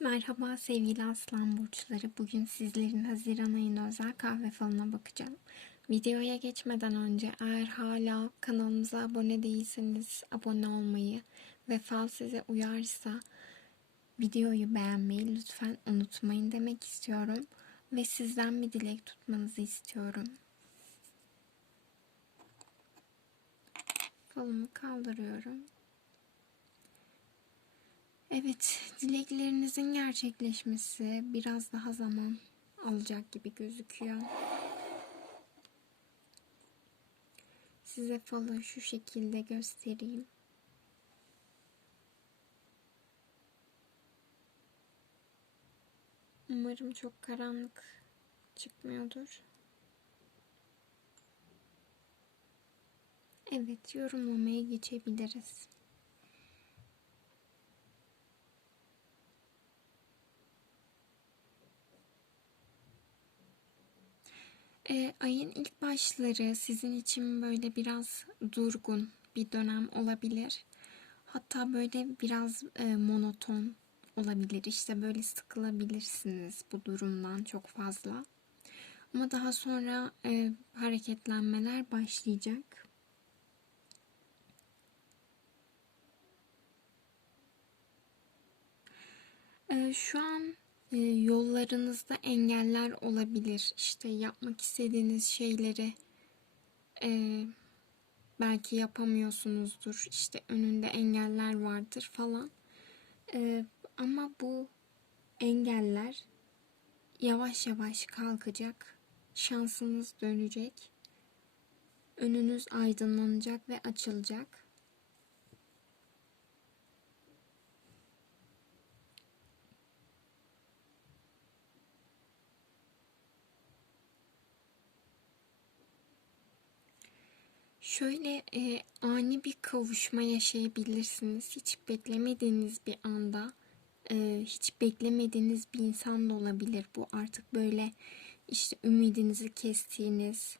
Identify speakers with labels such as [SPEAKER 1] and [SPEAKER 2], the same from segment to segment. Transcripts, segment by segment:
[SPEAKER 1] Merhaba sevgili aslan burçları. Bugün sizlerin Haziran ayına özel kahve falına bakacağım. Videoya geçmeden önce eğer hala kanalımıza abone değilseniz abone olmayı ve fal size uyarsa videoyu beğenmeyi lütfen unutmayın demek istiyorum. Ve sizden bir dilek tutmanızı istiyorum. Falımı kaldırıyorum. Evet, dileklerinizin gerçekleşmesi biraz daha zaman alacak gibi gözüküyor. Size falı şu şekilde göstereyim. Umarım çok karanlık çıkmıyordur. Evet, yorumlamaya geçebiliriz. E, ayın ilk başları sizin için böyle biraz durgun bir dönem olabilir. Hatta böyle biraz e, monoton olabilir. İşte böyle sıkılabilirsiniz bu durumdan çok fazla. Ama daha sonra e, hareketlenmeler başlayacak. E, şu an yollarınızda engeller olabilir. İşte yapmak istediğiniz şeyleri e, belki yapamıyorsunuzdur. İşte önünde engeller vardır falan. E, ama bu engeller yavaş yavaş kalkacak. Şansınız dönecek. Önünüz aydınlanacak ve açılacak. Şöyle e, ani bir kavuşma yaşayabilirsiniz. Hiç beklemediğiniz bir anda, e, hiç beklemediğiniz bir insan da olabilir bu. Artık böyle işte ümidinizi kestiğiniz,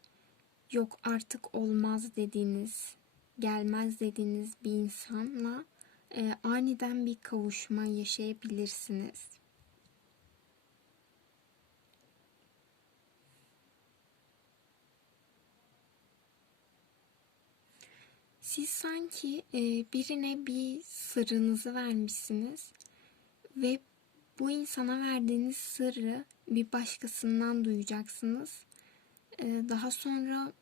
[SPEAKER 1] yok artık olmaz dediğiniz, gelmez dediğiniz bir insanla e, aniden bir kavuşma yaşayabilirsiniz. Siz sanki e, birine bir sırrınızı vermişsiniz ve bu insana verdiğiniz sırrı bir başkasından duyacaksınız. E, daha sonra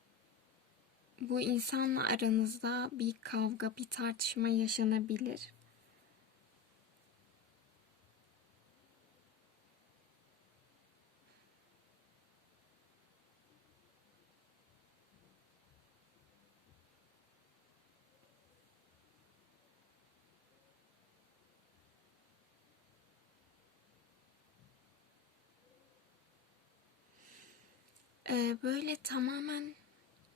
[SPEAKER 1] bu insanla aranızda bir kavga, bir tartışma yaşanabilir. Böyle tamamen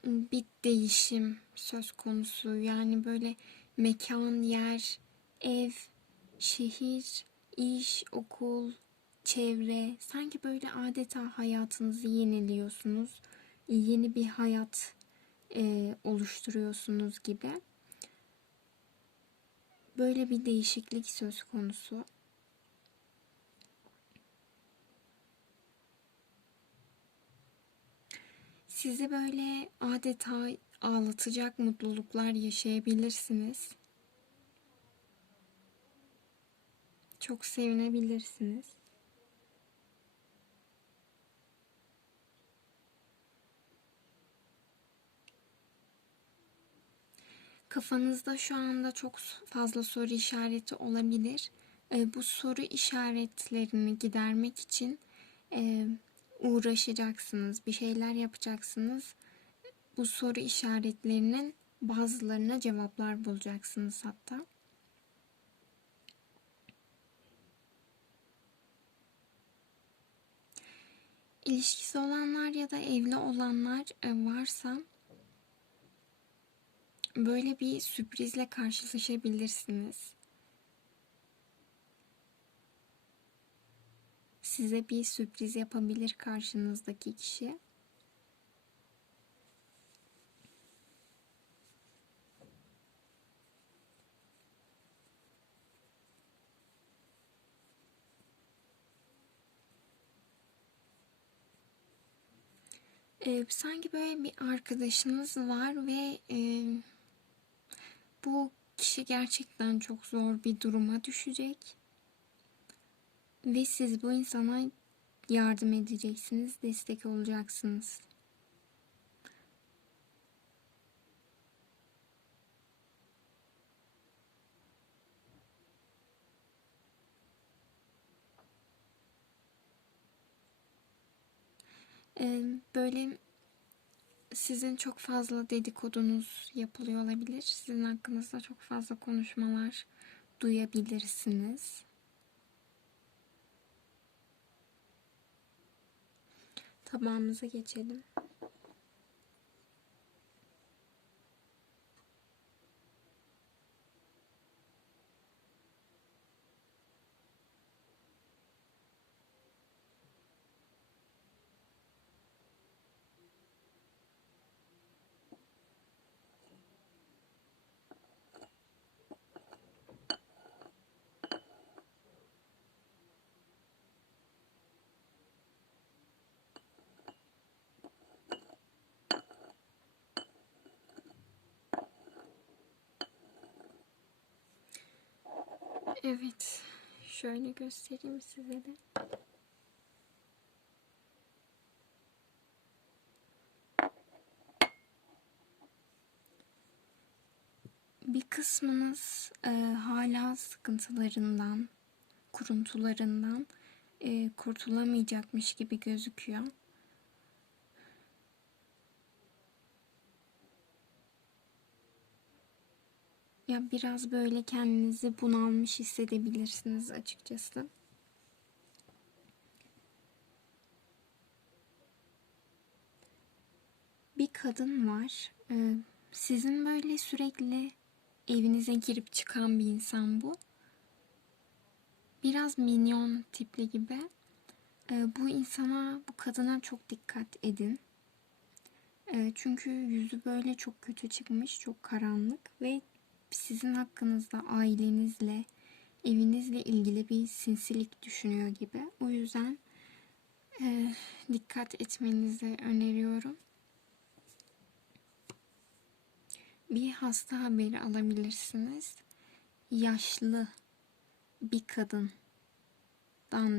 [SPEAKER 1] bir değişim söz konusu. Yani böyle mekan, yer, ev, şehir, iş, okul, çevre. Sanki böyle adeta hayatınızı yeniliyorsunuz. Yeni bir hayat e, oluşturuyorsunuz gibi. Böyle bir değişiklik söz konusu. Sizi böyle adeta ağlatacak mutluluklar yaşayabilirsiniz. Çok sevinebilirsiniz. Kafanızda şu anda çok fazla soru işareti olabilir. E, bu soru işaretlerini gidermek için e, uğraşacaksınız, bir şeyler yapacaksınız. Bu soru işaretlerinin bazılarına cevaplar bulacaksınız hatta. İlişkisi olanlar ya da evli olanlar e, varsa böyle bir sürprizle karşılaşabilirsiniz. size bir sürpriz yapabilir karşınızdaki kişi. Ee, sanki böyle bir arkadaşınız var ve e, bu kişi gerçekten çok zor bir duruma düşecek. Ve siz bu insana yardım edeceksiniz, destek olacaksınız. Ee, böyle sizin çok fazla dedikodunuz yapılıyor olabilir. Sizin hakkınızda çok fazla konuşmalar duyabilirsiniz. Tabağımıza geçelim. Evet. Şöyle göstereyim size de. Bir kısmınız e, hala sıkıntılarından, kuruntularından e, kurtulamayacakmış gibi gözüküyor. Ya biraz böyle kendinizi bunalmış hissedebilirsiniz açıkçası. Bir kadın var. Ee, sizin böyle sürekli evinize girip çıkan bir insan bu. Biraz minyon tipli gibi. Ee, bu insana, bu kadına çok dikkat edin. Ee, çünkü yüzü böyle çok kötü çıkmış, çok karanlık ve sizin hakkınızda ailenizle, evinizle ilgili bir sinsilik düşünüyor gibi. O yüzden e, dikkat etmenizi öneriyorum. Bir hasta haberi alabilirsiniz. Yaşlı bir kadından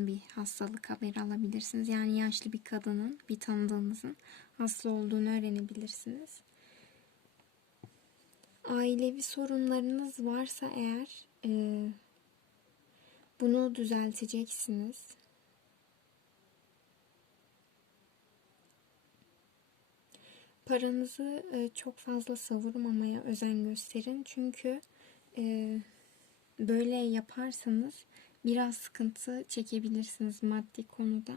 [SPEAKER 1] bir hastalık haberi alabilirsiniz. Yani yaşlı bir kadının, bir tanıdığınızın hasta olduğunu öğrenebilirsiniz ailevi sorunlarınız varsa eğer e, bunu düzelteceksiniz. Paranızı e, çok fazla savurmamaya özen gösterin. Çünkü e, böyle yaparsanız biraz sıkıntı çekebilirsiniz maddi konuda.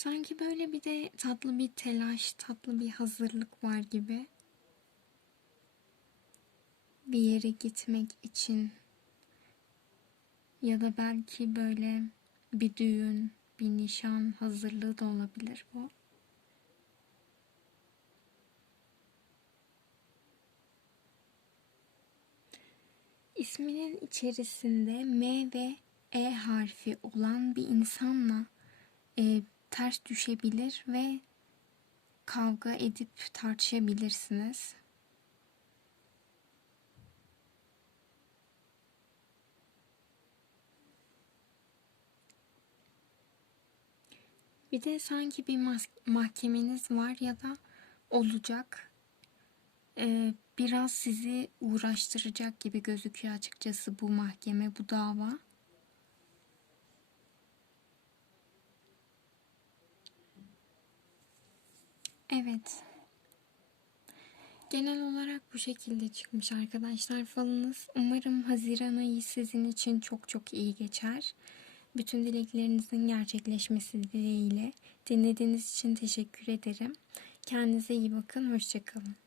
[SPEAKER 1] Sanki böyle bir de tatlı bir telaş, tatlı bir hazırlık var gibi. Bir yere gitmek için ya da belki böyle bir düğün, bir nişan hazırlığı da olabilir bu. İsminin içerisinde M ve E harfi olan bir insanla e, ters düşebilir ve kavga edip tartışabilirsiniz. Bir de sanki bir mahkemeniz var ya da olacak. Ee, biraz sizi uğraştıracak gibi gözüküyor açıkçası bu mahkeme, bu dava. Evet. Genel olarak bu şekilde çıkmış arkadaşlar falınız. Umarım Haziran ayı sizin için çok çok iyi geçer. Bütün dileklerinizin gerçekleşmesi dileğiyle dinlediğiniz için teşekkür ederim. Kendinize iyi bakın. Hoşçakalın.